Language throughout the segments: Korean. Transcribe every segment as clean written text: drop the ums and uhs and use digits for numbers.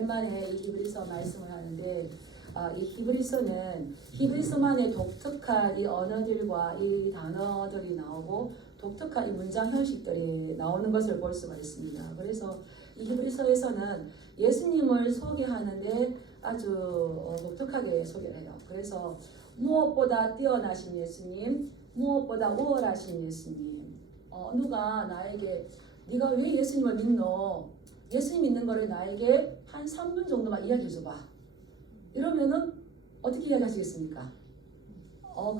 오랜만에 이 히브리서 말씀을 하는데 이 히브리서는 히브리서만의 독특한 이 언어들과 이 단어들이 나오고 독특한 이 문장 형식들이 나오는 것을 볼 수가 있습니다. 그래서 이 히브리서에서는 예수님을 소개하는데 아주 독특하게 소개를 해요. 그래서 무엇보다 뛰어나신 예수님, 무엇보다 우월하신 예수님. 누가 나에게 네가 왜 예수님을 믿노? 예수님 믿는 거를 나에게 한 3분 정도만 이야기해 줘봐. 이러면은 어떻게 이야기하시겠습니까?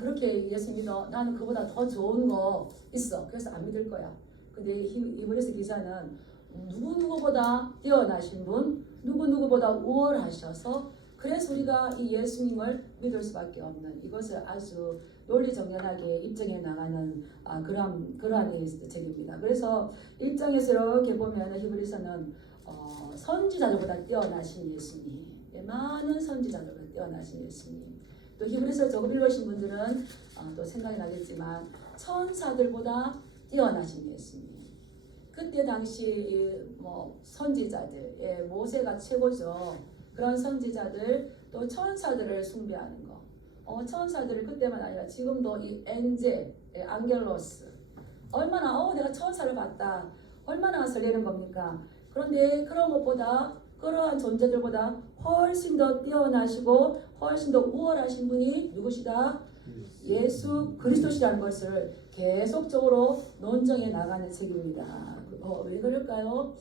그렇게 예수 믿어. 나는 그보다 더 좋은 거 있어. 그래서 안 믿을 거야. 근데 히브리서 기자는 누구누구보다 뛰어나신 분, 누구누구보다 우월하셔서 그래서 우리가 이 예수님을 믿을 수밖에 없는 이것을 아주 논리정연하게 입증해 나가는 그러한 책입니다. 그래서 1장에서 이렇게 보면 히브리서는 선지자들보다 뛰어나신 예수님, 많은 선지자들보다 뛰어나신 예수님. 또 히브리서 조금 읽으신 분들은 또 생각이 나겠지만 천사들보다 뛰어나신 예수님. 그때 당시 선지자들, 모세가 최고죠. 그런 선지자들 또 천사들을 숭배하는 거. 천사들을 그때만 아니라 지금도 이 엔젤, 앙겔로스. 얼마나 내가 천사를 봤다. 얼마나 설레는 겁니까? 그런데 그런 것보다 그러한 존재들보다 훨씬 더 뛰어나시고 훨씬 더 우월하신 분이 누구시다? 예수 그리스도시라는 것을 계속적으로 논정해 나가는 책입니다. 왜 그럴까요?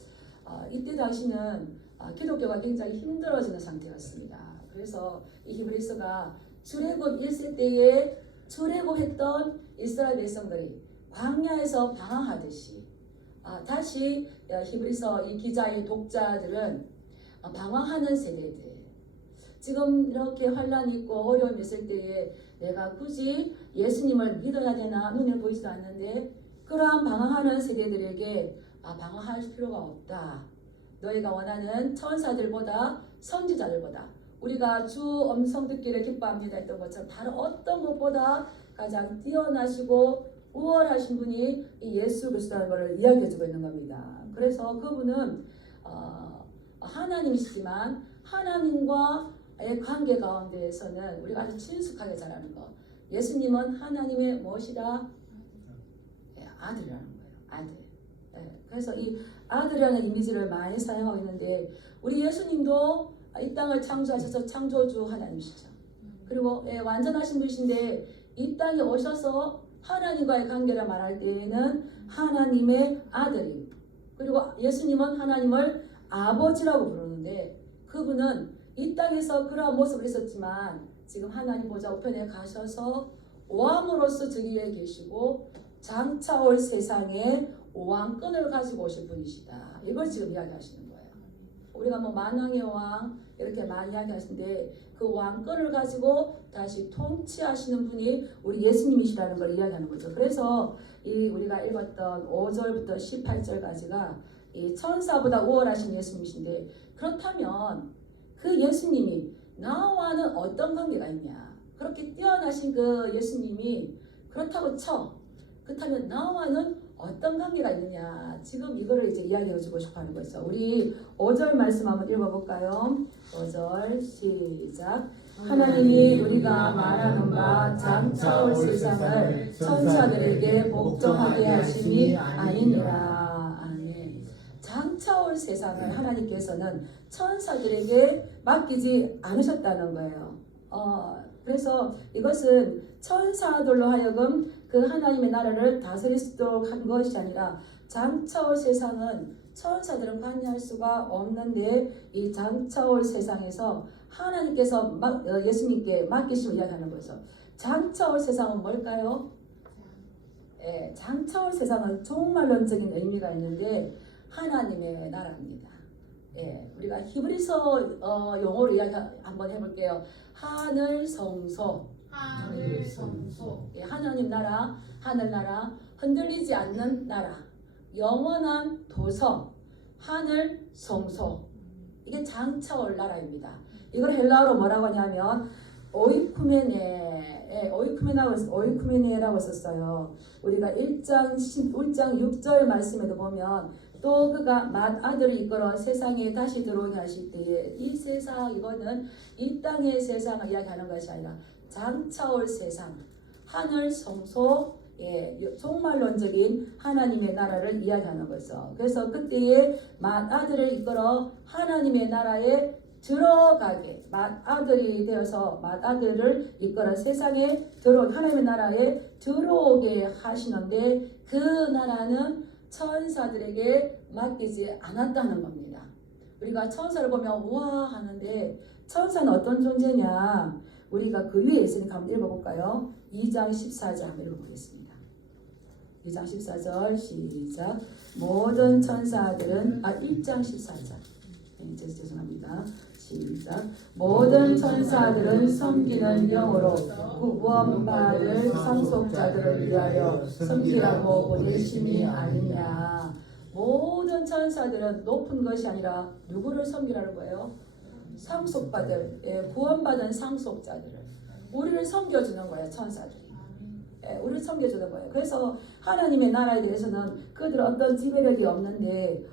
이때 당시는 기독교가 굉장히 힘들어지는 상태였습니다. 그래서 이 히브리서가 출애굽 1세 때에 출애굽했던 이스라엘 백성들이 광야에서 방황하듯이 다시 히브리서 이 기자의 독자들은 방황하는 세대들. 지금 이렇게 환란이 있고 어려움이 있을 때에 내가 굳이 예수님을 믿어야 되나 눈에 보이지도 않는데 그러한 방황하는 세대들에게 방황할 필요가 없다. 너희가 원하는 천사들보다 선지자들보다 우리가 주 음성 듣기를 기뻐합니다 했던 것처럼 다른 어떤 것보다 가장 뛰어나시고 우월하신 분이 이 예수 그리스도라는 것을 이야기해주고 있는 겁니다. 그래서 그분은 하나님이시지만 하나님과의 관계 가운데에서는 우리가 아주 친숙하게 잘 아는 것. 예수님은 하나님의 무엇이다? 아들이라는 거예요. 아들. 그래서 이 아들이라는 이미지를 많이 사용하고 있는데 우리 예수님도 이 땅을 창조하셔서 창조주 하나님이시죠. 그리고 완전하신 분이신데 이 땅에 오셔서 하나님과의 관계를 말할 때에는 하나님의 아들이 그리고 예수님은 하나님을 아버지라고 부르는데 그분은 이 땅에서 그러한 모습을 있었지만 지금 하나님 보좌 우편에 가셔서 왕으로서 저기 위에 계시고 장차 올 세상에 왕권을 가지고 오실 분이시다. 이걸 지금 이야기하시는 거예요. 우리가 만왕의 왕 이렇게 많이 이야기하시는데 그 왕권을 가지고 다시 통치하시는 분이 우리 예수님이시라는 걸 이야기하는 거죠. 그래서 우리가 읽었던 5절부터 18절까지가 이 천사보다 우월하신 예수님이신데 그렇다면 그 예수님이 나와는 어떤 관계가 있냐? 그렇게 뛰어나신 그 예수님이 그렇다고 쳐. 그렇다면 나와는 어떤 관계가 있느냐? 지금 이거를 이제 이야기해주고 싶어하는 거죠. 우리 5절 말씀 한번 읽어볼까요? 5절 시작. 하나님이 우리가 말하는 바 장차 올 세상을 천사들에게 복종하게 하심이 아니니라. 아멘. 장차 올 세상을 하나님께서는 천사들에게 맡기지 않으셨다는 거예요. 그래서 이것은 천사들로 하여금 그 하나님의 나라를 다스릴 수 있도록 한 것이 아니라 장차 올 세상은 천사들은 관여할 수가 없는데 이 장차 올 세상에서 하나님께서 예수님께 맡기시고 이야기하는 거죠. 장차 올 세상은 뭘까요? 장차 올 세상은 정말 영적인 의미가 있는데 하나님의 나라입니다. 우리가 히브리서 용어로 이야기 한번 해볼게요. 하늘 성소. 하늘 성소. 하나님 나라, 하늘나라, 흔들리지 않는 나라, 영원한 도성, 하늘 성소. 이게 장차 올 나라입니다. 이걸 헬라어로 뭐라고 하냐면 오이쿠메네라고 썼어요. 우리가 1장 6절 말씀에도 보면 또 그가 맏아들을 이끌어 세상에 다시 들어오게 하실 때에 이 세상 이거는 이 땅의 세상을 이야기하는 것이 아니라 장차 올 세상 하늘 성소 종말론적인 하나님의 나라를 이야기하는 거죠. 그래서 그때에 맏아들을 이끌어 하나님의 나라에 들어가게 맏아들이 되어서 맏아들을 이끌어 세상에 하나님의 나라에 들어오게 하시는데 그 나라는 천사들에게 맡기지 않았다는 겁니다. 우리가 천사를 보면 우와 하는데 천사는 어떤 존재냐? 우리가 그 위에 있으니까 한번 읽어볼까요? 2장 14절 한번 읽어보겠습니다. 2장 14절 시작. 모든 천사들은 1장 14절 죄송합니다. 시작. 모든 천사들은 섬기는 영으로 구원받을 상속자들을 위하여 섬기라고 보내심이 아니냐. 모든 천사들은 높은 것이 아니라 누구를 섬기라는 거예요? 상속받을 구원받은 상속자들을 우리를 섬겨주는 거예요. 천사들이 우리를 섬겨주는 거예요. 그래서 하나님의 나라에 대해서는 그들은 어떤 지배력이 없는데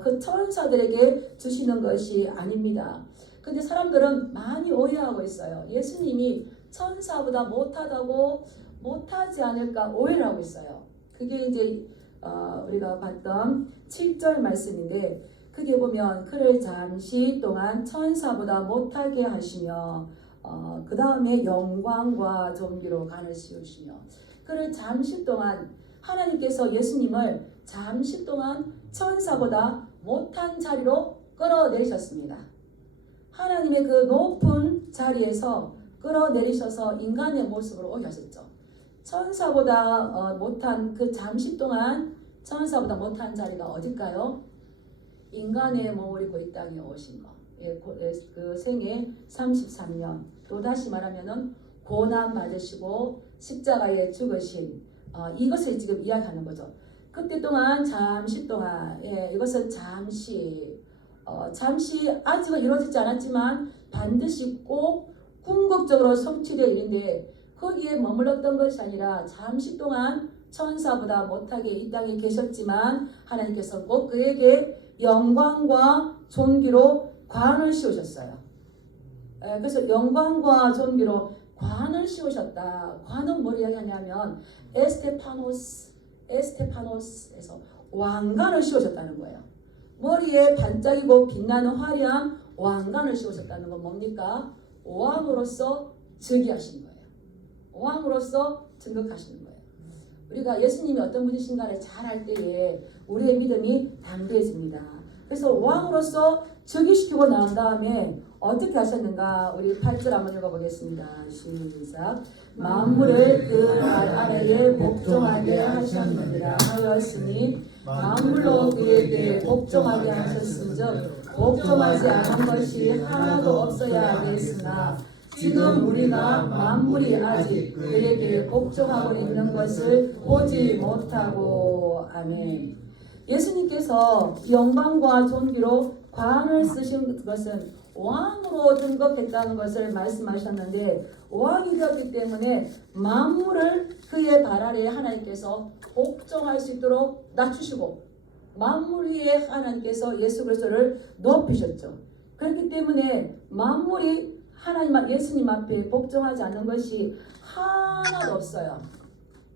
그 천사들에게 주시는 것이 아닙니다. 근데 사람들은 많이 오해하고 있어요. 예수님이 천사보다 못하지 않을까 오해를 하고 있어요. 그게 이제 우리가 봤던 7절 말씀인데 그게 보면 그를 잠시 동안 천사보다 못하게 하시며 그 다음에 영광과 존귀로 관을 씌우시며 그를 잠시 동안 하나님께서 예수님을 잠시 동안 천사보다 못한 자리로 끌어내리셨습니다. 하나님의 그 높은 자리에서 끌어내리셔서 인간의 모습으로 오게 하셨죠. 천사보다 못한 그 잠시 동안 천사보다 못한 자리가 어딜까요? 인간의 몸을 입고 이 땅에 오신 거. 그 생애 33년 또 다시 말하면은 고난 받으시고 십자가에 죽으신 이것을 지금 이야기하는 거죠. 그때 동안 잠시 동안 이것은 잠시 아직은 이루어지지 않았지만 반드시 꼭 궁극적으로 성취될 일인데 거기에 머물렀던 것이 아니라 잠시 동안 천사보다 못하게 이 땅에 계셨지만 하나님께서 꼭 그에게 영광과 존귀로 관을 씌우셨어요. 그래서 영광과 존귀로 관을 씌우셨다. 관은 뭘 이야기하냐면 에스테파노스에서 왕관을 씌우셨다는 거예요. 머리에 반짝이고 빛나는 화려한 왕관을 씌우셨다는 건 뭡니까? 왕으로서 즉위하신 거예요. 왕으로서 등극하시는 거예요. 우리가 예수님이 어떤 분이신가를 잘 알 때에 우리의 믿음이 담대해집니다. 그래서 왕으로서 즉위시키고 난 다음에 어떻게 하셨는가? 우리 8절 한번 읽어보겠습니다. 시작. 만물을 그 발 아래에 복종하게 하셨느니라 하였으니 만물로 그에게 복종하게 하셨은즉 복종하지 않은 것이 하나도 없어야 하겠으나 지금 우리가 만물이 아직 그에게 복종하고 있는 것을 보지 못하고 아멘. 예수님께서 영광과 존귀로 관을 쓰신 것은 왕으로 등극했다는 것을 말씀하셨는데 왕이 되었기 때문에 만물을 그의 발 아래에 하나님께서 복종할 수 있도록 낮추시고 만물 위에 하나님께서 예수 그리스도를 높이셨죠. 그렇기 때문에 만물이 예수님 앞에 복종하지 않는 것이 하나도 없어요.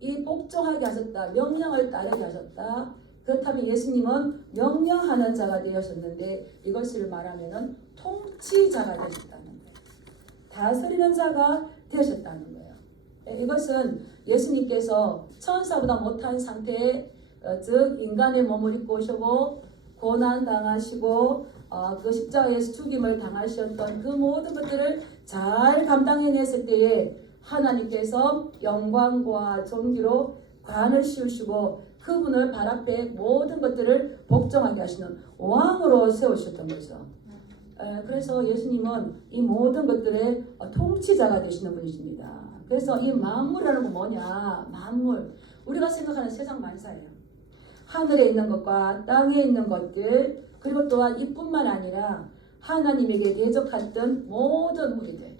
이 복종하게 하셨다. 명령을 따르게 하셨다. 그렇다면 예수님은 명령하는 자가 되셨는데 이것을 말하면은 통치자가 되셨다는 거예요. 다스리는 자가 되셨다는 거예요. 이것은 예수님께서 천사보다 못한 상태에 즉 인간의 몸을 입고 오시고 고난 당하시고 그 십자가에서 죽임을 당하셨던 그 모든 것들을 잘 감당해냈을 때에 하나님께서 영광과 존귀로 관을 씌우시고 그분을 발 앞에 모든 것들을 복종하게 하시는 왕으로 세우셨던 거죠. 그래서 예수님은 이 모든 것들의 통치자가 되시는 분이십니다. 그래서 이 만물이라는 건 뭐냐? 만물. 우리가 생각하는 세상 만사예요. 하늘에 있는 것과 땅에 있는 것들 그리고 또한 이뿐만 아니라 하나님에게 대적했던 모든 무리들.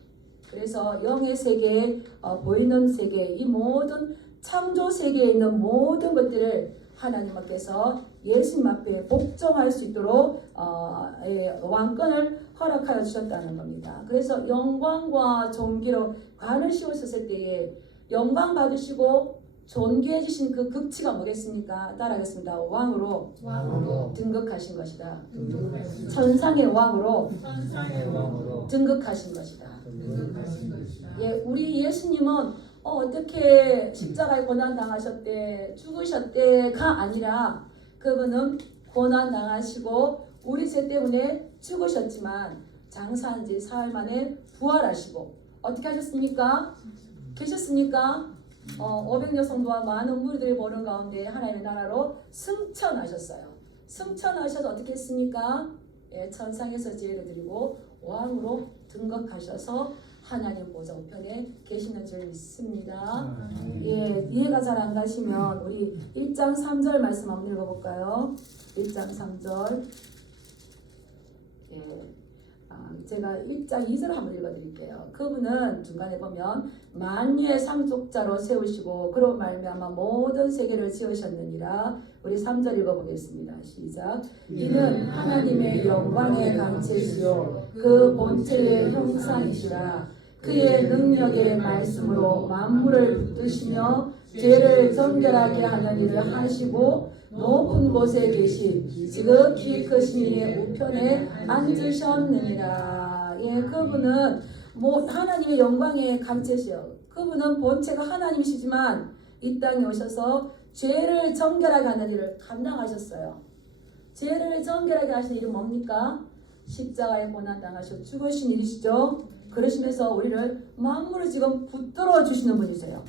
그래서 영의 세계, 보이는 세계 이 모든 창조 세계에 있는 모든 것들을 하나님께서 예수님 앞에 복종할 수 있도록 왕권을 허락하여 주셨다는 겁니다. 그래서 영광과 존귀로 관을 씌우셨을 때에 영광 받으시고 존귀해 주신 그 극치가 뭐겠습니까? 따라하겠습니다. 왕으로 등극하신 것이다. 천상의 왕으로 등극하신 것이다. 예, 우리 예수님은 어떻게 십자가에 고난 당하셨대, 죽으셨대가 아니라 그분은 고난 당하시고 우리 죄 때문에 죽으셨지만 장사한 지 사흘 만에 부활하시고 어떻게 하셨습니까? 계셨습니까? 500여 성도와 많은 무리들이 보는 가운데 하나님의 나라로 승천하셨어요. 승천하셔서 어떻게 했습니까? 예, 천상에서 제의를 드리고 왕으로 등극하셔서 하나님 보좌 우편에 계시는 줄 믿습니다. 예, 이해가 잘 안 가시면 우리 1장 3절 말씀 한번 읽어볼까요? 1장 3절. 예, 제가 1장 2절 한번 읽어드릴게요. 그분은 중간에 보면 만유의 상속자로 세우시고 그로 말미암아 모든 세계를 지으셨느니라. 우리 3절 읽어보겠습니다. 시작. 이는 하나님의 영광의 강체시요 그 본체의 형상이시라. 그의 능력의 말씀으로 만물을 붙드시며 죄를 정결하게 하는 일을 하시고 높은 곳에 계신 지극히 크신 이의 우편에 앉으셨느니라. 예, 그분은 하나님의 영광의 강체시요. 그분은 본체가 하나님이시지만 이 땅에 오셔서 죄를 정결하게 하는 일을 감당하셨어요. 죄를 정결하게 하신 일은 뭡니까? 십자가에 고난 당하시고 죽으신 일이시죠. 그러시면서 우리를 만물을 지금 붙들어 주시는 분이세요.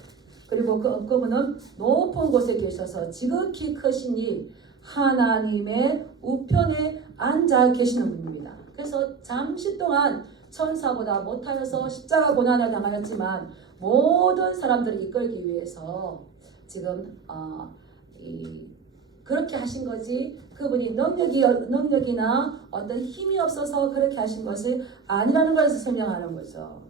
그리고 그분은 높은 곳에 계셔서 지극히 크신 이 하나님의 우편에 앉아 계시는 분입니다. 그래서 잠시 동안 천사보다 못하여서 십자가 고난을 당하였지만 모든 사람들을 이끌기 위해서 지금 그렇게 하신 거지 그분이 능력이나 어떤 힘이 없어서 그렇게 하신 것이 아니라는 것을 설명하는 거죠.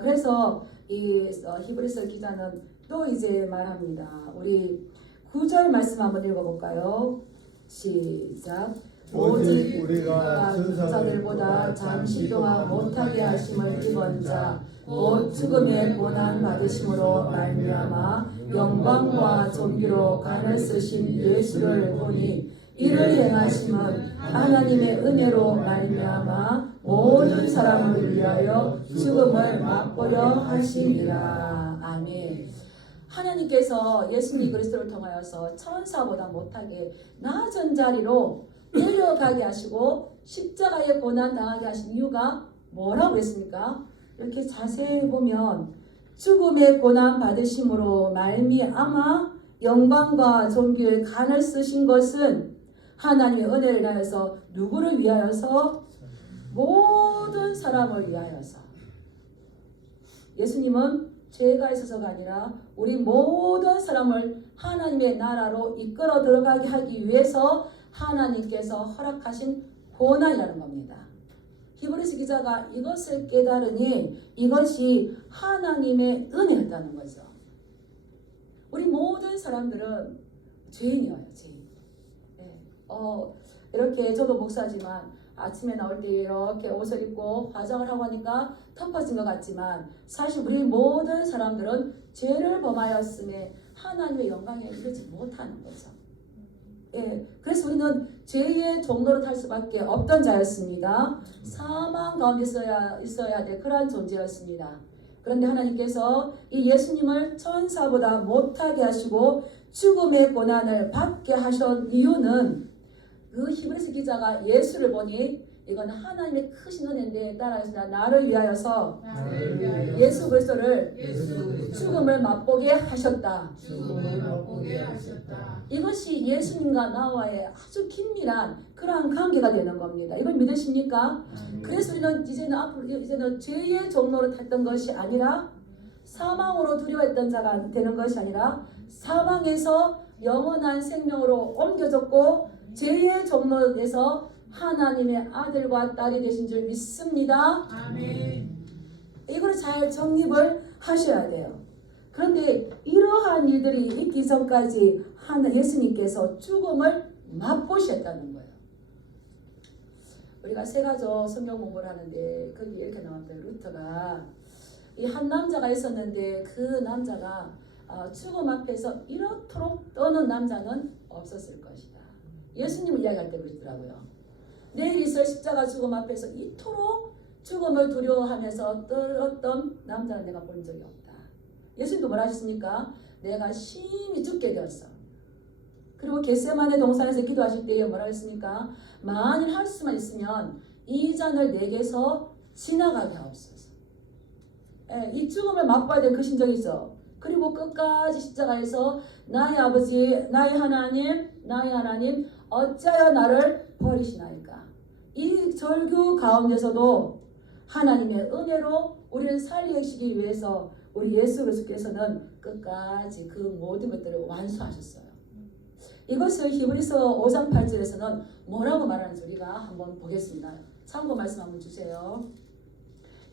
그래서 이 히브리서 기자는 또 이제 말합니다. 우리 9절 말씀 한번 읽어볼까요? 시작. 오직 우리가 천사들보다 잠시 동안 못하게 하심을 입은 자 곧 죽음의 고난 받으심으로 말미암아 영광과 존귀로 간을 쓰신 예수를 보니 이를 행하심은 하나님의 은혜로 말미암아 모든 사람을 위하여 죽음을 맛보려 하심이라. 아멘. 하나님께서 예수님 그리스도를 통하여서 천사보다 못하게 낮은 자리로 내려가게 하시고 십자가에 고난 당하게 하신 이유가 뭐라고 그랬습니까? 이렇게 자세히 보면 죽음의 고난 받으심으로 말미암아 영광과 존귀의 간을 쓰신 것은 하나님의 은혜를 위하여서 누구를 위하여서? 모든 사람을 위하여서. 예수님은 죄가 있어서가 아니라 우리 모든 사람을 하나님의 나라로 이끌어 들어가게 하기 위해서 하나님께서 허락하신 고난이라는 겁니다. 히브리서 기자가 이것을 깨달으니 이것이 하나님의 은혜였다는 거죠. 우리 모든 사람들은 죄인이에요. 죄인. 네. 이렇게 저도 목사지만 아침에 나올 때 이렇게 옷을 입고 화장을 하고 하니까 덮어진 것 같지만 사실 우리 모든 사람들은 죄를 범하였음에 하나님의 영광에 이르지 못하는 거죠. 예, 그래서 우리는 죄의 종로를 탈 수밖에 없던 자였습니다. 사망 가운데 있어야 될 그러한 존재였습니다. 그런데 하나님께서 이 예수님을 천사보다 못하게 하시고 죽음의 고난을 받게 하신 이유는 그 히브리서 기자가 예수를 보니 이건 하나님의 크신 은혜인데 따라서 나를 위하여서 예수 그리스도를 죽음을 맛보게 하셨다. 이것이 예수님과 나와의 아주 긴밀한 그러한 관계가 되는 겁니다. 이걸 믿으십니까? 그래서 우리는 이제는 죄의 종로를 탔던 것이 아니라 사망으로 두려워했던 자가 되는 것이 아니라 사망에서 영원한 생명으로 옮겨졌고 죄의 종로에서 하나님의 아들과 딸이 되신 줄 믿습니다. 아멘. 이걸 잘 정립을 하셔야 돼요. 그런데 이러한 일들이 있기 전까지 예수님께서 죽음을 맛보셨다는 거예요. 우리가 세가족 성경 공부를 하는데 거기 이렇게 나왔대요. 루터가 이 한 남자가 있었는데 그 남자가 죽음 앞에서 이렇도록 떠는 남자는 없었을 것이다. 예수님을 이야기할 때 그러더라고요. 내일 있을 십자가 죽음 앞에서 이토록 죽음을 두려워하면서 떨었던 남자는 내가 본 적이 없다. 예수님도 뭐라 하셨습니까? 내가 심히 죽게 되었어. 그리고 겟세마네 동산에서 기도하실 때에 뭐라 했습니까? 만일 할 수만 있으면 이 잔을 내게서 지나가게 하옵소서. 이 죽음을 맛봐야 될 그 심정이죠. 그리고 끝까지 십자가에서 나의 아버지, 나의 하나님, 어찌하여 나를 버리시나이까? 이 절규 가운데서도 하나님의 은혜로 우리를 살리시기 위해서 우리 예수 그리스도께서는 끝까지 그 모든 것들을 완수하셨어요. 이것을 히브리서 5장 8절에서는 뭐라고 말하는지 우리가 한번 보겠습니다. 참고 말씀 한번 주세요.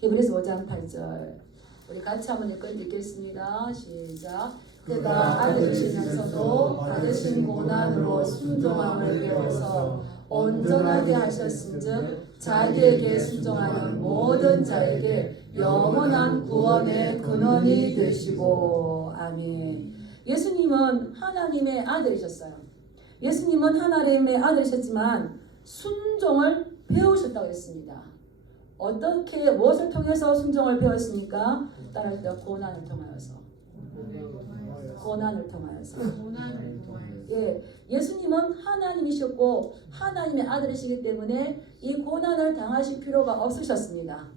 히브리서 5장 8절 우리 같이 한번 읽겠습니다. 시작. 그가 아들이시면서도 받으신 고난으로 순종함을 배워서 온전하게 하셨은즉 자기에게 순종하는 모든 자에게 영원한 구원의 근원이 되시고. 아멘. 예수님은 하나님의 아들이셨어요. 예수님은 하나님의 아들이셨지만 순종을 배우셨다고 했습니다. 어떻게 무엇을 통해서 순종을 배웠습니까? 따라서 고난을 통하여서. 고난을 통하여서. 예, 예수님은 하나님이셨고 하나님의 아들이시기 때문에 이 고난을 당하실 필요가 없으셨습니다.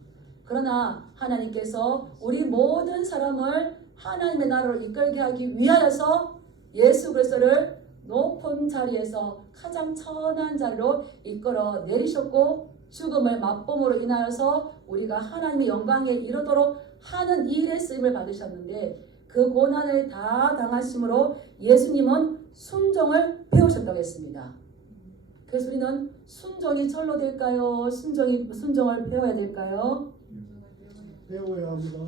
그러나 하나님께서 우리 모든 사람을 하나님의 나라로 이끌게 하기 위하여서 예수 그리스도를 높은 자리에서 가장 천한 자리로 이끌어 내리셨고 죽음을 맛봄으로 인하여서 우리가 하나님의 영광에 이르도록 하는 일에 쓰임을 받으셨는데 그 고난을 다 당하심으로 예수님은 순종을 배우셨다고 했습니다. 그래서 우리는 순종이 절로 될까요? 순종을 배워야 될까요? 배워야 합니다.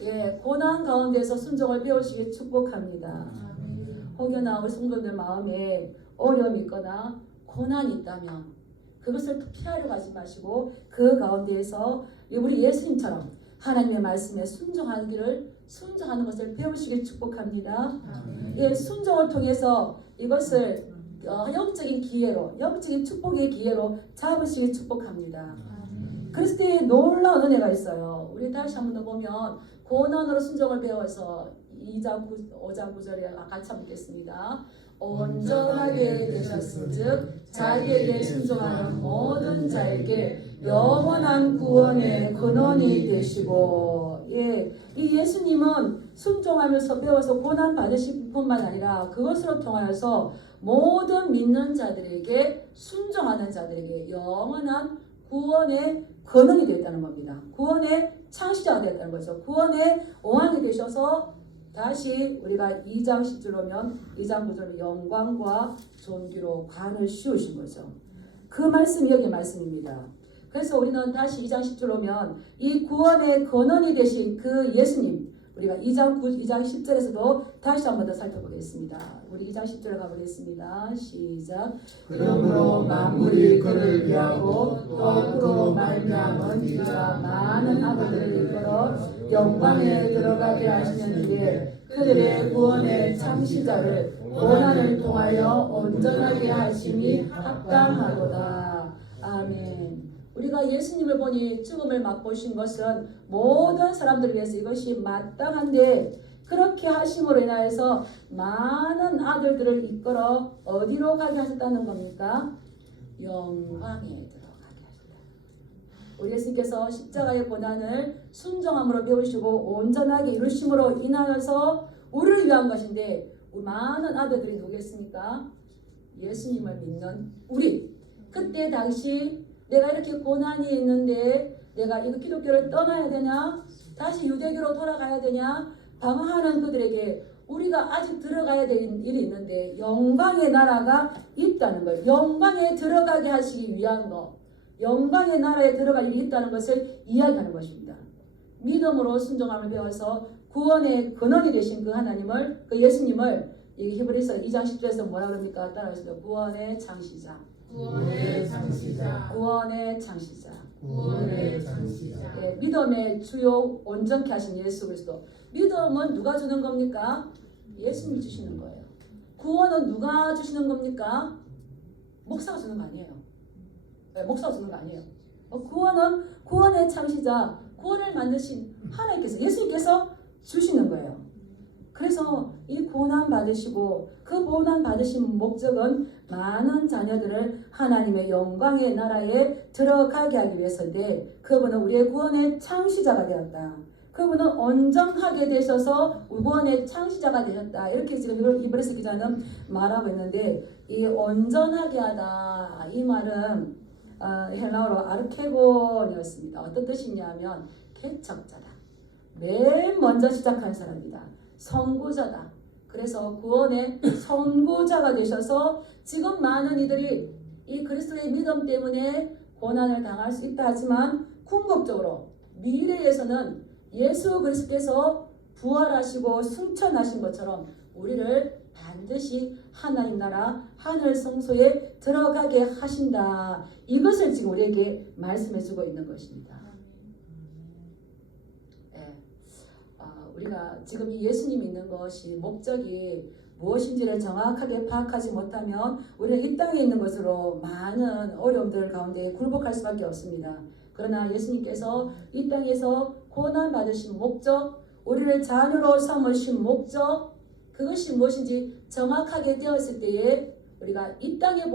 예, 고난 가운데서 순종을 배우시길 축복합니다. 혹여나 우리 성도들 마음에 어려움이 있거나 고난이 있다면 그것을 피하려고 하지 마시고 그 가운데에서 우리 예수님처럼 하나님의 말씀에 순종하는 것을 배우시길 축복합니다. 예, 순종을 통해서 이것을 영적인 기회로, 영적인 축복의 기회로 잡으시길 축복합니다. 그랬을 때 놀라운 은혜가 있어요. 우리 다시 한 번 더 보면 고난으로 순종을 배워서 2장 5장 9절에 같이 한번 읽겠습니다. 온전하게 되셨은즉 자기에게 순종하는 모든 자에게 영원한 구원의 근원이 되시고. 예, 이 예수님은 순종하면서 배워서 고난 받으실 뿐만 아니라 그것으로 통하여서 모든 믿는 자들에게 순종하는 자들에게 영원한 구원의 근원이 되었다는 겁니다. 구원의 창시자가 되었다는 거죠. 구원의 왕이 되셔서 다시 우리가 2장 10절 오면 2장 9절은 영광과 존귀로 관을 씌우신 거죠. 그 말씀이 여기 말씀입니다. 그래서 우리는 다시 2장 10절 오면 이 구원의 근원이 되신 그 예수님 우리가 2장 10절에서도 다시 한 번 더 살펴보겠습니다. 우리 2장 10절에 가보겠습니다. 시작. 그러므로 만물이 그를 위하고 또 그로 말미암은 이가 많은 아들들을 이끌어 영광에 들어가게 하시는 이에 그들의 구원의 창시자를 고난을 통하여 온전하게 하심이 합당하도다. 아멘. 우리가 예수님을 보니 죽음을 맛보신 것은 모든 사람들을 위해서 이것이 마땅한데 그렇게 하심으로 인하여서 많은 아들들을 이끌어 어디로 가게 하셨다는 겁니까? 영광에 들어가게 하셨다. 우리 예수님께서 십자가의 고난을 순종함으로 배우시고 온전하게 이루심으로 인하여서 우리를 위한 것인데 많은 아들들이 누구겠습니까? 예수님을 믿는 우리. 그때 당시 내가 이렇게 고난이 있는데 내가 이거 기독교를 떠나야 되냐? 다시 유대교로 돌아가야 되냐? 방황하는 그들에게 우리가 아직 들어가야 될 일이 있는데 영광의 나라가 있다는 걸, 영광에 들어가게 하시기 위한 것, 영광의 나라에 들어갈 일이 있다는 것을 이야기하는 것입니다. 믿음으로 순종함을 배워서 구원의 근원이 되신 그 하나님을, 그 예수님을 이 히브리서 2장 10절에서 뭐라 그럽니까? 따라하시죠. 구원의 창시자. 구원의 창시자. 구원의 창시자. 구원의 창시자. 예, 믿음의 주요 온전케 하신 예수 그리스도. 믿음은 누가 주는 겁니까? 예수님이 주시는 거예요. 구원은 누가 주시는 겁니까? 목사가 주는 거 아니에요. 네, 목사가 주는 거 아니에요. 구원은 구원의 창시자, 구원을 만드신 하나님께서, 예수님께서 주시는 거예요. 그래서 이 고난 받으시고 그 고난 받으신 목적은 많은 자녀들을 하나님의 영광의 나라에 들어가게 하기 위해서인데, 그분은 우리의 구원의 창시자가 되었다. 그분은 온전하게 되셔서 구원의 창시자가 되셨다. 이렇게 지금 히브리서 기자는 말하고 있는데, 이 온전하게 하다 이 말은 헬라어로 아르케곤이었습니다. 어떤 뜻이냐면 개척자다. 맨 먼저 시작한 사람이다. 선구자다. 그래서 구원의 선구자가 되셔서 지금 많은 이들이 이 그리스도의 믿음 때문에 고난을 당할 수 있다 하지만 궁극적으로 미래에서는 예수 그리스도께서 부활하시고 승천하신 것처럼 우리를 반드시 하나님 나라 하늘 성소에 들어가게 하신다. 이것을 지금 우리에게 말씀해주고 있는 것입니다. 우리가 지금 이 예수님 믿는 것이 목적이 무엇인지를 정확하게 파악하지 못하면 우리는 이 땅에 있는 것으로 많은 어려움들 가운데 굴복할 수밖에 없습니다. 그러나 예수님께서 이 땅에서 고난 받으신 목적, 우리를 자녀로 삼으신 목적, 그것이 무엇인지 정확하게 되었을 때에 우리가 이 땅의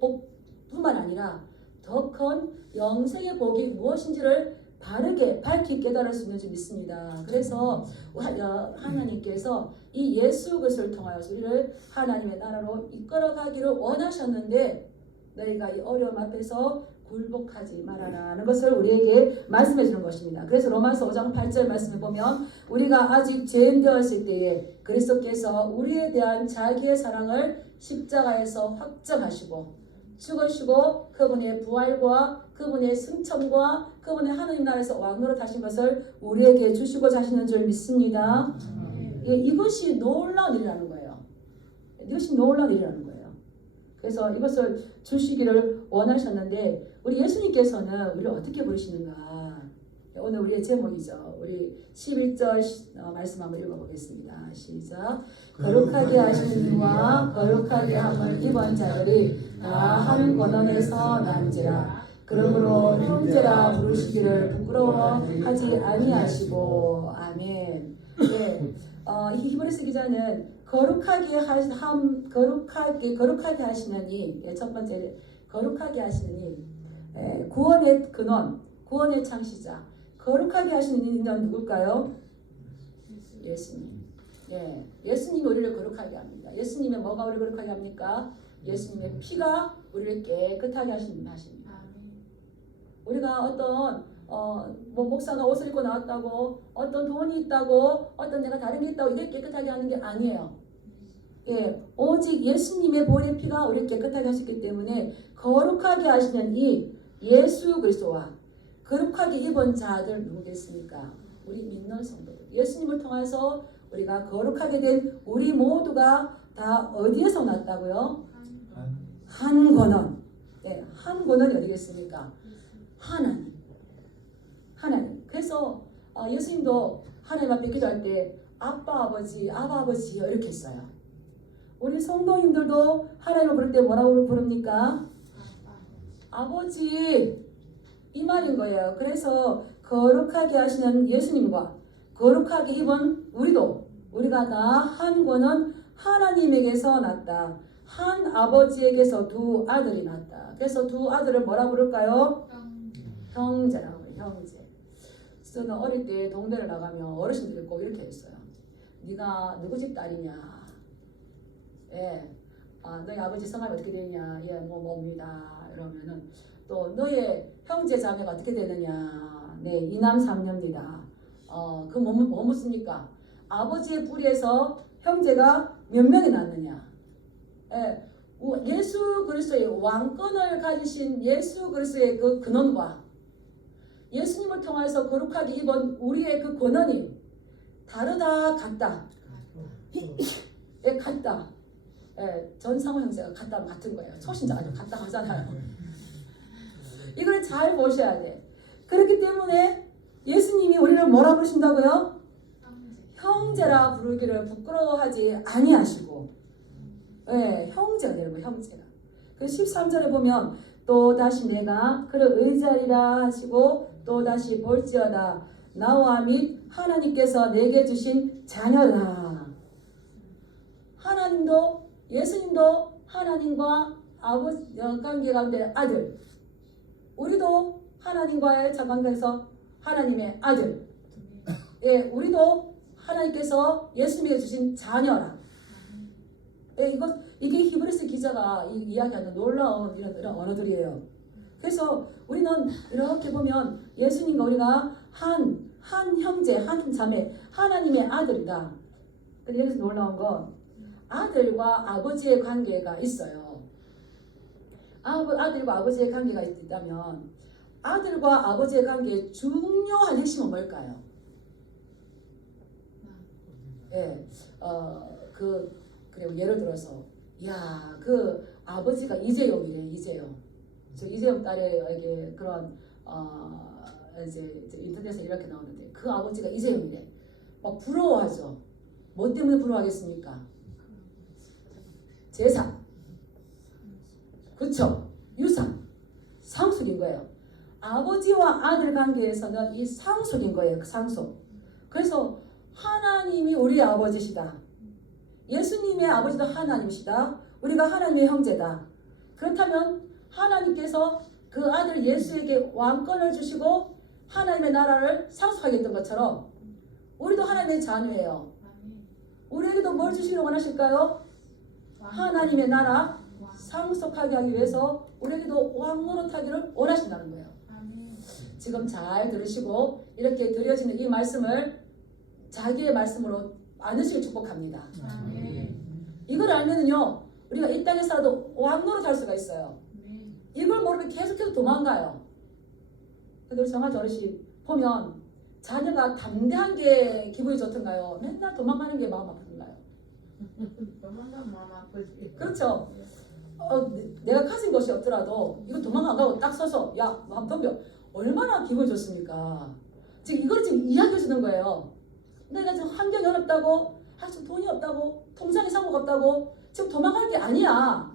복뿐만 아니라 더 큰 영생의 복이 무엇인지를 바르게 밝히 깨달을 수 있는 줄 믿습니다. 그래서 하나님께서 이 예수 그리스도를 통하여 우리를 하나님의 나라로 이끌어가기를 원하셨는데, 너희가 이 어려움 앞에서 굴복하지 말아라는 것을 우리에게 말씀해 주는 것입니다. 그래서 로마서 5장 8절 말씀에 보면 우리가 아직 죄인 되었을 때에 그리스도께서 우리에 대한 자기의 사랑을 십자가에서 확정하시고 죽으시고 그분의 부활과 그분의 승천과 그분의 하느님 나라에서 왕노릇 하신 것을 우리에게 주시고자 하시는 줄 믿습니다. 이것이 놀라운 일이라는 거예요. 이것이 놀라운 일이라는 거예요. 그래서 이것을 주시기를 원하셨는데, 우리 예수님께서는 우리를 어떻게 부르시는가? 오늘 우리의 제목이죠. 우리 11절 말씀 한번 읽어보겠습니다. 시작. 거룩하게 하신 이와 거룩하게 함을 입은 자들이 다 한 권원에서 난지라. 그러므로 형제라 부르시기를 부끄러워하지 아니하시고. 아멘. 네, 이 히브리서 기자는 거룩하게 하시느니, 첫 번째 거룩하게 하시느니, 구원의 근원, 구원의 창시자, 거룩하게 하시는 이는 누굴까요? 예수님. 예, 예수님이 우리를 거룩하게 합니다. 예수님의 뭐가 우리를 거룩하게 합니까? 예수님의 피가 우리를 깨끗하게 하십니다. 우리가 어떤 목사가 옷을 입고 나왔다고, 어떤 돈이 있다고, 어떤 내가 다른 게 있다고 이게 깨끗하게 하는 게 아니에요. 예, 오직 예수님의 보혈의 피가 우리를 깨끗하게 하셨기 때문에 거룩하게 하시는 이 예수 그리스도와 거룩하게 입은 자들 누구겠습니까? 우리 믿는 성도들. 예수님을 통해서 우리가 거룩하게 된 우리 모두가 다 어디에서 났다고요? 한 권원. 네, 한 권원이 어디겠습니까? 하나님. 하나님. 그래서 예수님도 하나님 앞에 기도할 때 아빠 아버지, 아바 아버지 이렇게 했어요. 우리 성도님들도 하나님을 부를 때 뭐라고 부릅니까? 아버지. 이 말인 거예요. 그래서 거룩하게 하시는 예수님과 거룩하게 입은 우리가 다 한 권은 하나님에게서 났다. 한 아버지에게서 두 아들이 났다. 그래서 두 아들을 뭐라 부를까요? 형제라고 해요. 형제. 저는 어릴 때 동네를 나가면 어르신들이 꼭 이렇게 했어요. 네가 누구 집 딸이냐? 예. 너희 아버지 성함이 어떻게 되냐? 예, 뭐입니다. 이러면은 또 너의 형제 자매가 어떻게 되느냐? 네, 이남 삼녀입니다. 그 뭐 묻습니까? 아버지의 뿌리에서 형제가 몇 명이 났느냐? 예, 예수 그리스도의 왕권을 가지신 예수 그리스도의 그 근원과 예수님을 통해서 거룩하게 입은 우리의 그 권한이 다르다 같다. 예, 같다. 예, 전상호 형제가 같다 같은 거예요. 초신자가 좀 같다 하잖아요. 이걸 잘 보셔야 돼. 그렇기 때문에 예수님이 우리를 뭐라 부르신다고요? 형제라 부르기를 부끄러워하지 아니하시고, 예, 형제가 되는 거예요. 형제가. 그 13절에 보면 또 다시 내가 그를 의지하리라 하시고 또 다시 볼지어다 나와 및 하나님께서 내게 주신 자녀라. 하나님도 예수님도 하나님과 아버지 관계 가운데 아들, 우리도 하나님과의 관계에서 하나님의 아들, 예, 우리도 하나님께서 예수님에게 주신 자녀라. 예, 이게 히브리서 기자가 이야기하는 놀라운 이런 언어들이에요. 그래서 우리는 이렇게 보면 예수님과 우리가 한 형제, 한 자매, 하나님의 아들이다. 근데 여기서 놀라운 건 아들과 아버지의 관계가 있어요. 아들과 아버지의 관계가 있다면 아들과 아버지의 관계의 중요한 핵심은 뭘까요? 예, 그리고 예를 들어서, 야, 그 아버지가 이재용이래, 이재용. 저 이재용 딸에게 그런, 이제 인터넷에 이렇게 나오는데, 그 아버지가 이재용이래. 막 부러워하죠. 뭐 때문에 부러워하겠습니까? 재산. 그쵸? 유산. 상속인 거예요. 아버지와 아들 관계에서는 이 상속인 거예요. 그 상속. 그래서 하나님이 우리 아버지시다. 예수님의 아버지도 하나님이시다. 우리가 하나님의 형제다. 그렇다면 하나님께서 그 아들 예수에게 왕권을 주시고 하나님의 나라를 상속하게 했던 것처럼 우리도 하나님의 자녀예요. 우리에게도 뭘 주시기를 원하실까요? 하나님의 나라 상속하게 하기 위해서 우리에게도 왕노릇하기를 원하신다는 거예요. 지금 잘 들으시고 이렇게 드려지는 이 말씀을 자기의 말씀으로 안으시길 축복합니다. 이걸 알면은요 우리가 이 땅에 살아도 왕노릇 할 수가 있어요. 이걸 모르면 계속해서 도망가요. 근데 우리 정한 어르신 보면 자녀가 담대한 게 기분이 좋던가요? 맨날 도망가는 게 마음 아픈가요? 도망가면 마음 아프지. 그렇죠. 내가 가진 것이 없더라도 이거 도망 안 가고 딱 서서 야, 마음 덤벼. 얼마나 기분이 좋습니까? 지금 이걸 지금 이야기해 주는 거예요. 내가 지금 환경이 어렵다고, 지금 돈이 없다고, 통장에 상호가 없다고, 지금 도망갈 게 아니야.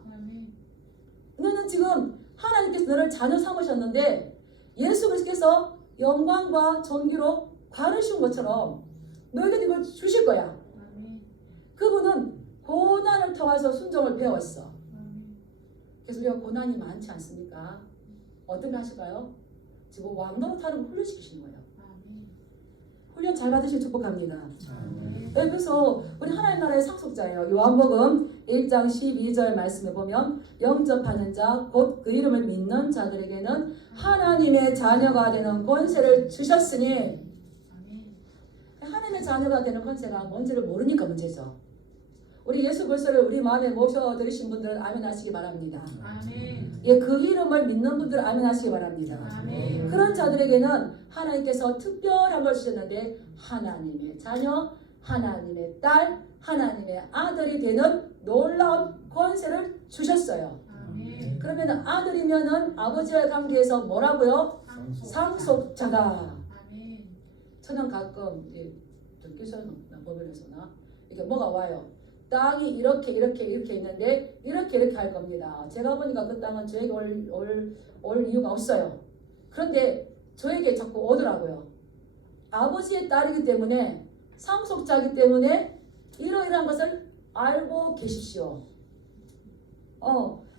너는 지금 하나님께서 너를 자녀 삼으셨는데 예수 그리스도께서 영광과 존귀로 관으신 것처럼 너에게 이걸 주실 거야. 그분은 고난을 통해서 순종을 배웠어. 그래서 우리가 고난이 많지 않습니까? 어떤 걸 하실까요? 지금 왕노릇하는 걸 훈련시키시는 거예요. 훈련 잘 받으시길 축복합니다. 네, 그래서 우리 하나님 나라의 상속자예요. 요한복음 1장 12절 말씀에 보면 영접하는 자 곧 그 이름을 믿는 자들에게는 하나님의 자녀가 되는 권세를 주셨으니, 하나님의 자녀가 되는 권세가 뭔지를 모르니까 문제죠. 우리 예수 그리스도를 우리 마음에 모셔드리신 분들은 아멘하시기 바랍니다. 예, 그 이름을 믿는 분들은 아멘하시기 바랍니다. 그런 자들에게는 하나님께서 특별한 걸 주셨는데 하나님의 자녀, 하나님의 딸, 하나님의 아들이 되는 놀라운 권세를 주셨어요. 그러면 아들이면은 아버지와의 관계에서 뭐라고요? 상속자다. 저는 가끔 교사는 법원에서나 이게 뭐가 와요? 땅이 이렇게 있는데 이렇게 할 겁니다. 제가 보니까 그 땅은 저에게 올 이유가 없어요. 그런데 저에게 자꾸 오더라고요. 아버지의 딸이기 때문에, 상속자이기 때문에 이러이러한 것을 알고 계십시오.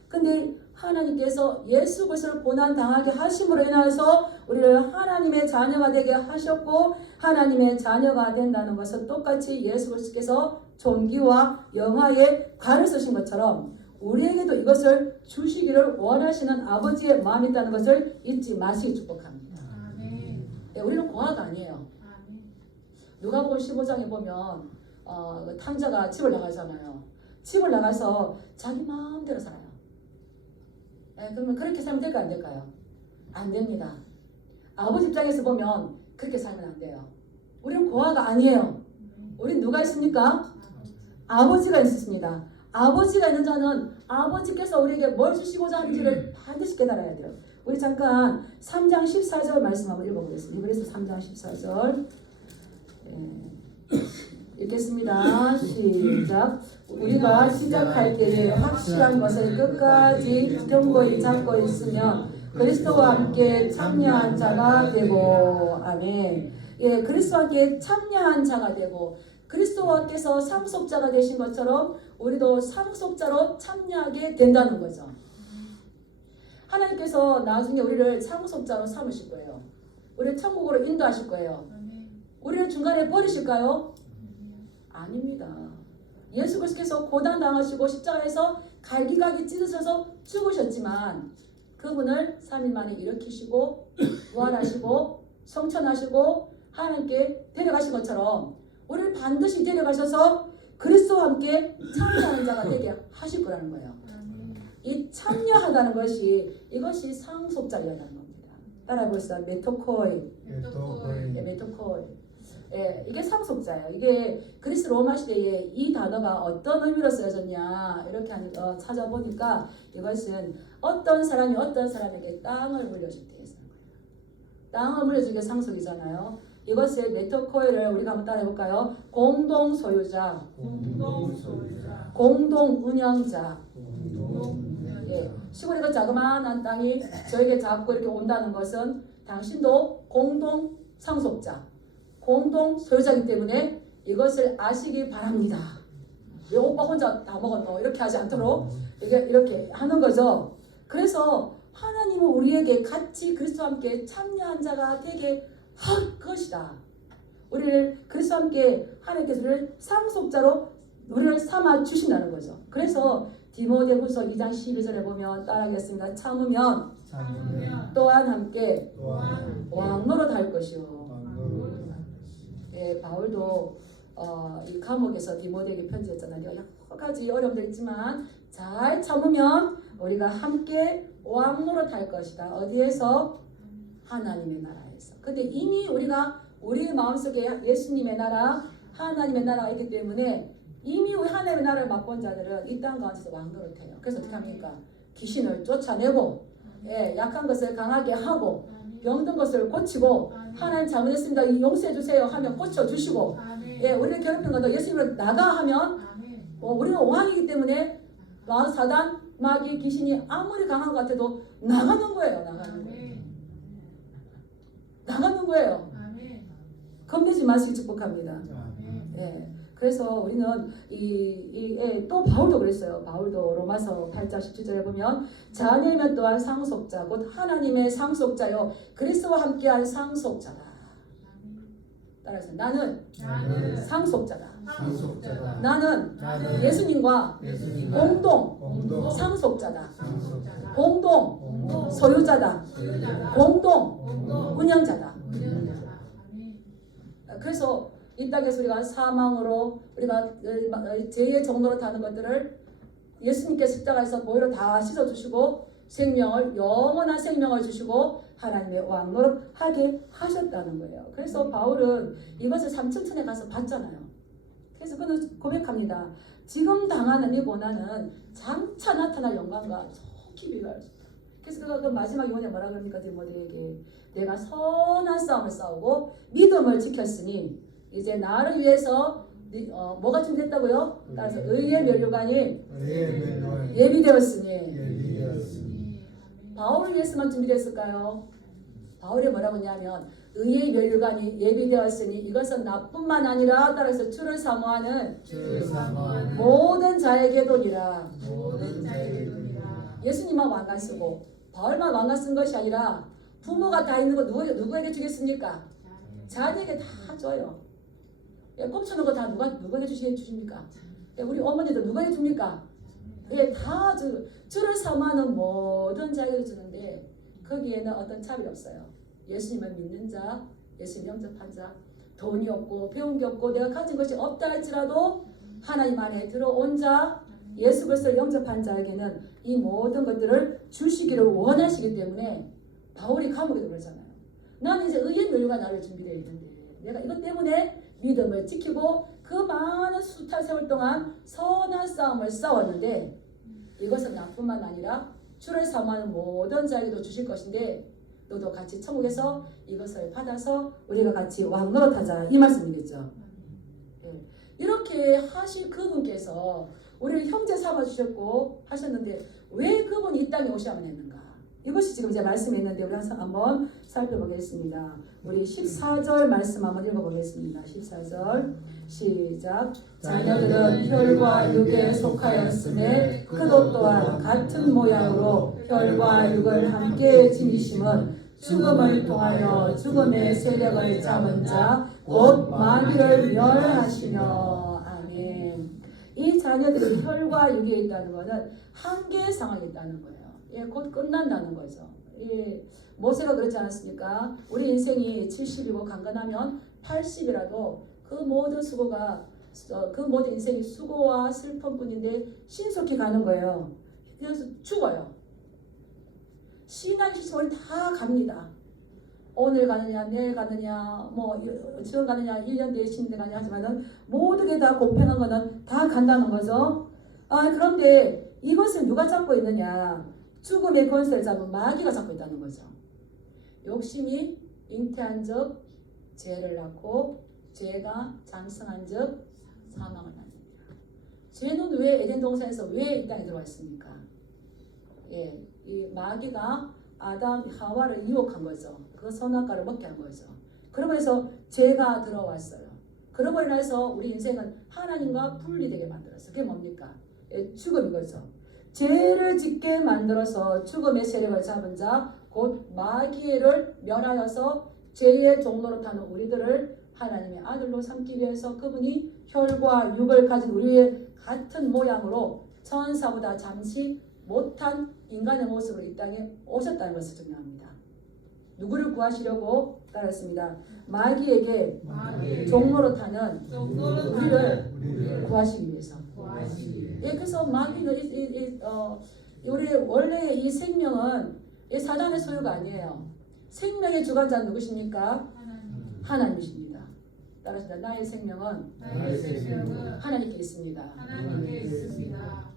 근데 하나님께서 예수 그리스도를 고난 당하게 하심으로 인해서 우리를 하나님의 자녀가 되게 하셨고, 하나님의 자녀가 된다는 것은 똑같이 예수 그리스도께서 존귀와 영화에 관을 쓰신 것처럼 우리에게도 이것을 주시기를 원하시는 아버지의 마음이 있다는 것을 잊지 마시기 축복합니다. 네, 우리는 고아가 아니에요. 누가복음 15장에 보면 탕자가 집을 나가잖아요. 집을 나가서 자기 마음대로 살아요. 네, 그러면 그렇게 살면 될까요? 안 될까요? 안 됩니다. 아버지 입장에서 보면 그렇게 살면 안 돼요. 우리는 고아가 아니에요. 우린 누가 있습니까? 아버지가 있습니다. 아버지가 있는 자는 아버지께서 우리에게 뭘 주시고자 하는지를 반드시 깨달아야 돼요. 우리 잠깐 3장 14절 말씀 한번 읽어보겠습니다. 히브리서 3장 14절 읽겠습니다. 시작. 우리가 시작할 때에 확실한 것을 끝까지 견고히 잡고 있으면 그리스도와 함께 참여한 자가 되고, 아멘. 예, 그리스도와 함께 참여한 자가 되고, 그리스도께서 상속자가 되신 것처럼 우리도 상속자로 참여하게 된다는 거죠. 하나님께서 나중에 우리를 상속자로 삼으실 거예요. 우리를 천국으로 인도하실 거예요. 우리를 중간에 버리실까요? 아닙니다. 예수 그리스도께서 고난당하시고 십자가에서 갈기갈기 찢으셔서 죽으셨지만 그분을 3일 만에 일으키시고 부활하시고 성천하시고 하나님께 데려가신 것처럼 우리를 반드시 데려가셔서 그리스도와 함께 참여하는 자가 되게 하실 거라는 거예요. 이 참여하다는 것이 이것이 상속자라는 겁니다. 따라해보시다. 메토코이. 메토코이. 예, 이게 상속자예요. 이게 그리스 로마 시대에 이 단어가 어떤 의미로 쓰여졌냐 이렇게 찾아보니까 이것은 어떤 사람이 어떤 사람에게 땅을 물려줄 때 쓰는 거예요. 땅을 물려주는 게 상속이잖아요. 이것을 메토코이를 우리가 한번 따라해볼까요? 공동 소유자, 공동 운영자. 예, 시골에 자그마한 땅이 저에게 잡고 이렇게 온다는 것은 당신도 공동 상속자, 공동 소유자이기 때문에 이것을 아시기 바랍니다. 왜 오빠 혼자 다 먹었노? 이렇게 하지 않도록 이렇게 하는 거죠. 그래서 하나님은 우리에게 같이 그리스도와 함께 참여한 자가 되게 할 것이다. 우리를 그리스도와 함께 하나님께서 우리를 상속자로 우리를 삼아 주신다는 거죠. 그래서 디모데후서 2장 12절에 보면 따라하겠습니다. 참으면 또한 함께 왕노릇 할 것이요. 예, 바울도 이 감옥에서 디모데에게 편지했잖아요. 여러 가지 어려움도 있지만 잘 참으면 우리가 함께 왕노릇 할 것이다. 어디에서? 하나님의 나라에서. 근데 이미 우리가 우리 마음속에 예수님의 나라, 하나님의 나라가 있기 때문에 이미 우리 하나님의 나라를 맛본 자들은 이 땅 가운데서 왕노릇해요. 그래서 어떻게 합니까? 귀신을 쫓아내고, 예, 약한 것을 강하게 하고, 병든 것을 고치고, 하나님 잘못했습니다. 용서해 주세요 하면 고쳐 주시고, 예, 우리를 괴롭힌 것도 예수님을 나가 하면, 우리는 왕이기 때문에 사단, 마귀, 귀신이 아무리 강한 것 같아도 나가는 거예요. 나가는 거예요. 겁내지 마시기 축복합니다. 예. 그래서 우리는 또 바울도 그랬어요. 바울도 로마서 8장 17절에 보면 자녀이면 또한 상속자 곧 하나님의 상속자요 그리스도와 함께한 상속자다. 따라서 나는 상속자다. 나는 예수님과 공동 상속자다. 공동 소유자다. 공동 운영자다. 그래서 이 땅에서 우리가 사망으로 우리가 죄의 정도로 타는 것들을 예수님께서 십자가에서 보혈로 다 씻어주시고 생명을 영원한 생명을 주시고 하나님의 왕노릇 하게 하셨다는 거예요. 그래서 바울은 이것을 삼층천에 가서 봤잖아요. 그래서 그는 고백합니다. 지금 당하는 이 고난은 장차 나타날 영광과 좋게 비교할 수 있다. 그래서 그가 그 마지막 요원에 뭐라 그럽니까? 디모데에게 내가 선한 싸움을 싸우고 믿음을 지켰으니 이제 나를 위해서 뭐가 준비됐다고요? 따라서 의의 면류관이 예비되었으니 바울을 위해서만 준비됐을까요? 바울이 뭐라고 했냐면 의의 면류관이 예비되었으니 이것은 나뿐만 아니라 따라서 주를 사모하는 모든 자에게도니라. 예수님만 왕관 쓰고 바울만 왕관 쓴 것이 아니라 부모가 다 있는 거 누구에게 주겠습니까? 자녀에게 다 줘요. 꼽쳐놓은 거 다 누구에게 주십니까? 우리 어머니도 누구에게 줍니까? 다 주를 사모하는 모든 자에게 주는데 거기에는 어떤 차별이 없어요. 예수님을 믿는 자, 예수님 영접한 자, 돈이 없고 배운 게 없고 내가 가진 것이 없다 할지라도 하나님 안에 들어온 자, 예수 그리스도를 영접한 자에게는 이 모든 것들을 주시기를 원하시기 때문에 바울이 감옥에도 그러잖아요. 나는 이제 의의 면류가 나를 준비되어 있는데 내가 이것 때문에 믿음을 지키고 그 많은 숱한 세월 동안 선한 싸움을 싸웠는데 이것은 나뿐만 아니라 주를 사모하는 모든 자에게도 주실 것인데 너도 같이 천국에서 이것을 받아서 우리가 같이 왕 노릇하자 이 말씀이겠죠. 예. 이렇게 하실 그분께서 우리를 형제 삼아 주셨고 하셨는데 왜 그분이 이 땅에 오셔야만 했는가? 이것이 지금 제 말씀에 있는데 우리 한번 살펴보겠습니다. 우리 14절 말씀 한번 읽어보겠습니다. 14절 시작. 자녀들은 혈과 육에 속하였음에 그도 또한 같은 모양으로 혈과 육을 함께 지니심은 죽음을 통하여 죽음의 세력을 잡은 자 곧 마귀를 멸하시며. 아멘. 이 자녀들이 혈과 육에 있다는 것은 한계의 상황에 있다는 거예요. 예, 곧 끝난다는 거죠. 예, 모세가 그렇지 않았습니까? 우리 인생이 70이고 강건하면 80이라도 그 모든 수고가 그 모든 인생이 수고와 슬픔뿐인데 신속히 가는 거예요. 그래서 죽어요. 신앙의 시점을 다 갑니다. 오늘 가느냐, 내일 가느냐, 뭐 지금 가느냐, 1년 뒤에 신대 가느냐 하지만은 모든 게 다 공평한 거는 다 간다는 거죠. 그런데 이것을 누가 잡고 있느냐? 죽음의 권세를 잡은 마귀가 잡고 있다는 거죠. 욕심이 잉태한 적 죄를 낳고 죄가 장성한 적 사망을 낳습니다. 죄는 왜 에덴 동산에서 왜 이 땅에 들어와 있습니까? 예, 이 마귀가 아담 하와를 유혹한 거죠. 그 선악과를 먹게 한 거죠. 그러면서 죄가 들어왔어요. 그러므로 인해서 우리 인생은 하나님과 분리되게 만들었어요. 그게 뭡니까? 예, 죽음인 거죠. 죄를 짓게 만들어서 죽음의 세력을 잡은 자 곧 마귀를 멸하여서 죄의 종로로 타는 우리들을 하나님의 아들로 삼기 위해서 그분이 혈과 육을 가진 우리의 같은 모양으로 천사보다 잠시 못한 인간의 모습으로 이 땅에 오셨다는 것을 증명합니다. 누구를 구하시려고? 따랐습니다. 마귀에게 종로로 타는 우리를 구하시기 위해서. 예, 그래서 마귀는 우리 원래 이 생명은 이 사단의 소유가 아니에요. 생명의 주관자는 누구십니까? 하나님이십니다. 따라서 나의 생명은 하나님께 있습니다.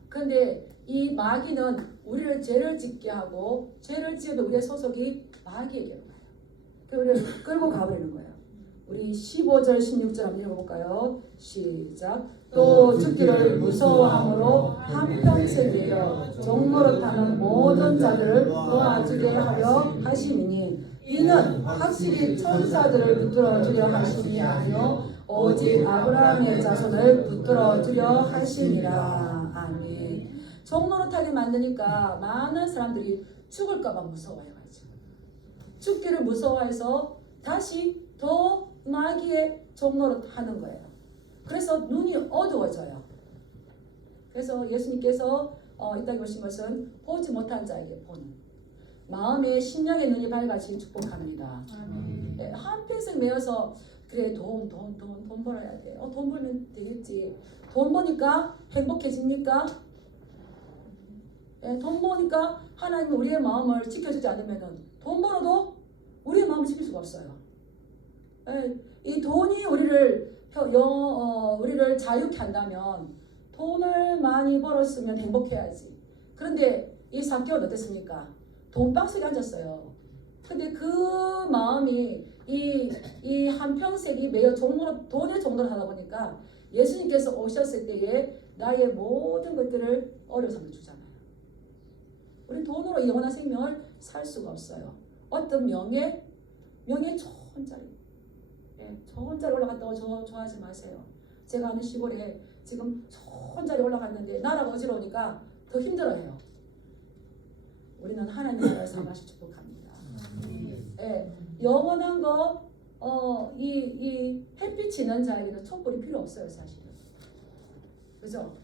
그런데 이 마귀는 우리를 죄를 짓게 하고 죄를 지으면 우리의 소속이 마귀에게로 가요. 우리를 끌고 가버리는 거예요. 우리 15절 16절 한번 읽어볼까요? 시작. 또 죽기를 무서워함으로 한평생이여 종로로 타는 모든 자들을 놓아주게 하려 하심이니 이는 확실히 천사들을 붙들어 주려 하심이 아니요 오직 아브라함의 자손을 붙들어 주려 하심이라. 아멘. 종로로 타게 만드니까 많은 사람들이 죽을까봐 무서워해가지고 죽기를 무서워해서 다시 더 마귀의 종로로 타는 거예요. 그래서 눈이 어두워져요. 그래서 예수님께서 이 땅에 오신 것은 보지 못한 자에게 보는 마음의 심령의 눈이 밝아지기 축복합니다. 네, 한평생 매여서 그래 돈 벌어야 돼. 돈 벌면 되겠지. 돈 버니까 행복해집니까? 네, 돈 버니까 하나님은 우리의 마음을 지켜주지 않으면 돈 벌어도 우리의 마음을 지킬 수가 없어요. 네, 이 돈이 우리를 자유케 한다면 돈을 많이 벌었으면 행복해야지. 그런데 이 사개월 어땠습니까? 돈방석에 앉았어요. 근데 그 마음이 이 한평생이 매여 돈의 종로를 하다 보니까 예수님께서 오셨을 때에 나의 모든 것들을 어려운 사람들 주잖아요. 우리 돈으로 영원한 생명을 살 수가 없어요. 어떤 명예 좋은 자리. 좋은 자리 올라갔다고 좋아하지 마세요. 제가 아는 시골에 지금 좋은 자리 올라갔는데 나라가 어지러우니까 더 힘들어해요. 우리는 하나님 나라를 사모하시 축복합니다. 영원한 거 이 햇빛이 있는 자에게는 촛불이 필요 없어요, 사실은. 그죠?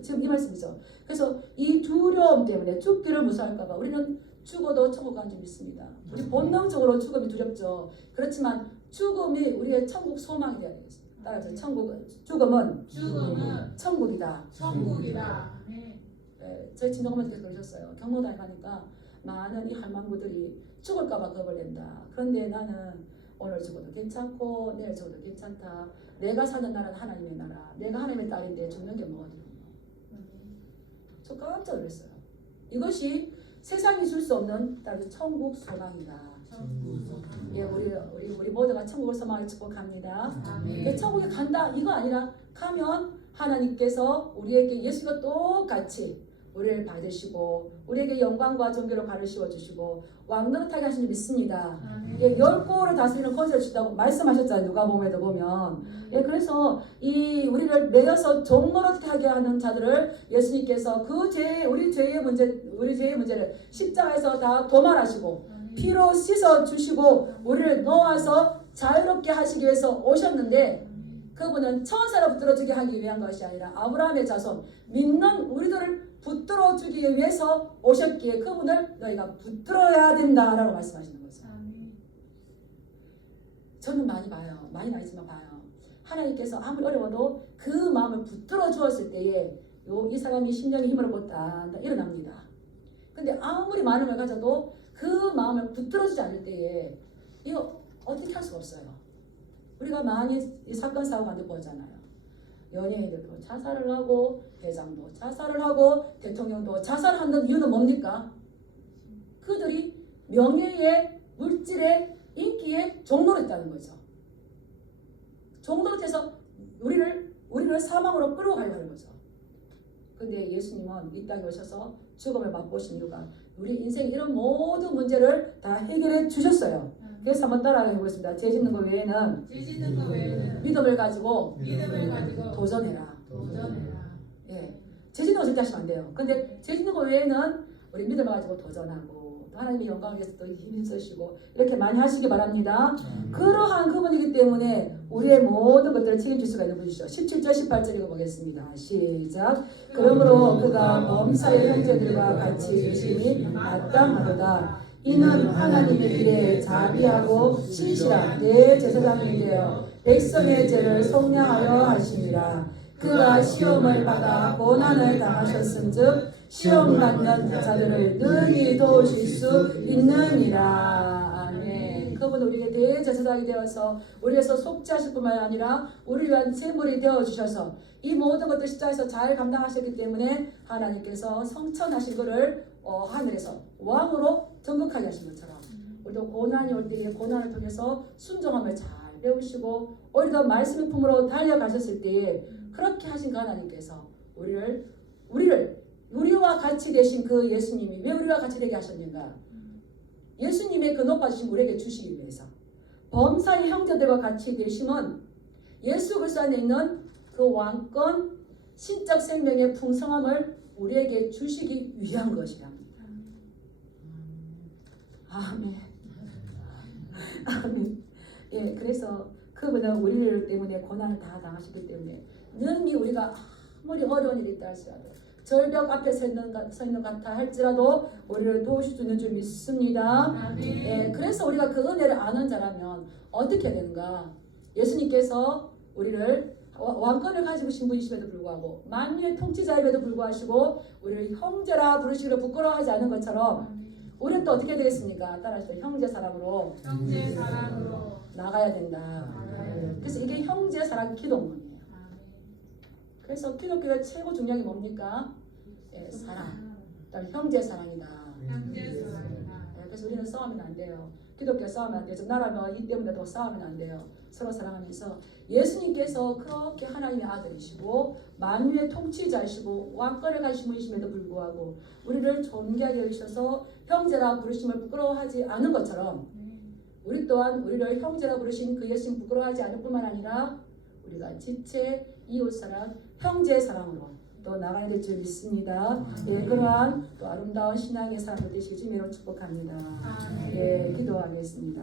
지금 이 말씀이죠. 그래서 이 두려움 때문에 죽기를 무서워할까봐 우리는 죽어도 천국 가는 줄 믿습니다. 우리 본능적으로 죽음이 두렵죠. 그렇지만 죽음이 우리의 천국 소망이 되어야 되겠습니다. 따라서 죽음은 천국이다. 저희 친정어머니께서 그러셨어요. 경로당에 가니까 많은 이 할망구들이 죽을까봐 겁을 낸다. 그런데 나는 오늘 죽어도 괜찮고 내일 죽어도 괜찮다. 내가 사는 나라는 하나님의 나라. 내가 하나님의 딸인데 죽는 게 뭐 어디로? 저 깜짝 놀랐어요. 이것이 세상이 줄 수 없는 따로 천국 소망이다. 예, 우리 모두가 천국을 소망을 축복합니다. 예, 천국에 간다 이거 아니라 가면 하나님께서 우리에게 예수가 똑같이 우리를 받으시고 우리에게 영광과 존귀로 가르치워 주시고 왕노릇하게 하시는 줄 믿습니다. 예, 10고를 다스리는 권세를 주다고 말씀하셨잖아요. 누가복음에도 보면. 예, 그래서 이 우리를 매여서 종노릇하게 하는 자들을 예수님께서 그 죄, 우리 죄의 문제를 십자가에서 다 도말하시고 피로 씻어 주시고 우리를 놓아서 자유롭게 하시기 위해서 오셨는데 그분은 천사를 붙들어 주게 하기 위한 것이 아니라 아브라함의 자손 믿는 우리들을 붙들어 주기 위해서 오셨기에 그분을 너희가 붙들어야 된다라고 말씀하시는 거죠. 저는 많이 봐요. 많이 아니지만 봐요. 하나님께서 아무리 어려워도 그 마음을 붙들어 주었을 때에 이 사람이 심령의 힘을 얻고 딱 일어납니다. 근데 아무리 많은 걸 가져도 그 마음을 붙들어 주지 않을 때에 이거 어떻게 할 수가 없어요. 우리가 많이 이 사건 사고가 보잖아요. 연예인들도 자살을 하고 회장도 자살을 하고 대통령도 자살을 하는 이유는 뭡니까? 그들이 명예에 물질에 인기에 종노릇했다는 거죠. 종노릇해서 우리를 사망으로 끌어가려고 하는 거죠. 근데 예수님은 이 땅에 오셔서 죽음을 맛보신 이유가 우리 인생 이런 모든 문제를 다 해결해 주셨어요. 그래서 한번 따라해 보겠습니다. 죄 짓는 것 외에는 믿음을 가지고 도전해라. 예, 죄 짓는 거 절대 하시면 안 돼요. 근데 죄 짓는 것 외에는 우리 믿음을 가지고 도전하고 또 하나님의 영광을 위해서 또 힘쓰시고 이렇게 많이 하시기 바랍니다. 그러한 그분이기 때문에 우리의 모든 것들을 책임질 수가 있는 분이시죠. 17절 18절 읽어보겠습니다. 시작. 그러므로 그가 범사의 형제들과 같이 계심이 마땅하도다. 이는 하나님의 길에 자비하고 신실한 대제사장이 되어 백성의 죄를 속량하여 하심이라. 그가 시험을 받아 고난을 당하셨은즉 시험 받는 자들을 능히 도우실 수 있느니라. 아멘. 그분 우리에게 대제사장이 되어서 우리에서 속죄하실 뿐만 아니라 우리를 위한 제물이 되어주셔서 이 모든 것들 십자가에서 잘 감당하셨기 때문에 하나님께서 성천하신 그를 하늘에서 왕으로 등극하게 하신 것처럼 우리도 고난이 올 때에 고난을 통해서 순종함을 잘 배우시고 우리도 말씀의 품으로 달려가셨을 때에 그렇게 하신 그 하나님께서 우리와 같이 계신 그 예수님이 왜 우리와 같이 되게 하셨는가? 예수님의 그 높아주신 우리에게 주시기 위해서 범사의 형제들과 같이 계심은 예수 그리스도 안에 있는 그 왕권 신적 생명의 풍성함을 우리에게 주시기 위한 것이랍니다. 아멘. 아멘. 예, 그래서 그분은 우리를 때문에 고난을 다 당하시기 때문에 능히 우리가 아무리 어려운 일이 있다 할지라도 절벽 앞에 서 있는 같아 할지라도 우리를 도우실 수 있는 줄 믿습니다. 예, 그래서 우리가 그 은혜를 아는 자라면 어떻게 되는가? 예수님께서 우리를 왕권을 가지고 계신 분이심에도 불구하고 만유의 통치자임에도 불구하시고 우리를 형제라 부르시기를 부끄러워하지 않은 것처럼 우리는 또 어떻게 되겠습니까? 따라서 형제 사랑으로 나가야 된다. 그래서 이게 형제 사랑 기도문이에요. 그래서 기독교의 최고 중요한 게 뭡니까? 예, 사랑. 형제 사랑이다. 예, 그래서 우리는 싸우면 안 돼요. 기독교 싸우면 안 되죠. 나라가 이 때문에 또 싸우면 안 돼요. 서로 사랑하면서 예수님께서 그렇게 하나님의 아들이시고 만유의 통치자이시고 왕권을 가지신 분이심에도 불구하고 우리를 존귀하게 여기셔서 형제라 부르심을 부끄러워하지 않은 것처럼 우리 또한 우리를 형제라 부르신 그 예수님 부끄러워하지 않을 뿐만 아니라 우리가 지체 이웃사랑 형제 사랑으로 또 나가야 될 줄 믿습니다. 예, 그러한 또 아름다운 신앙의 사람들 되시길 주님으로 축복합니다. 예, 기도하겠습니다.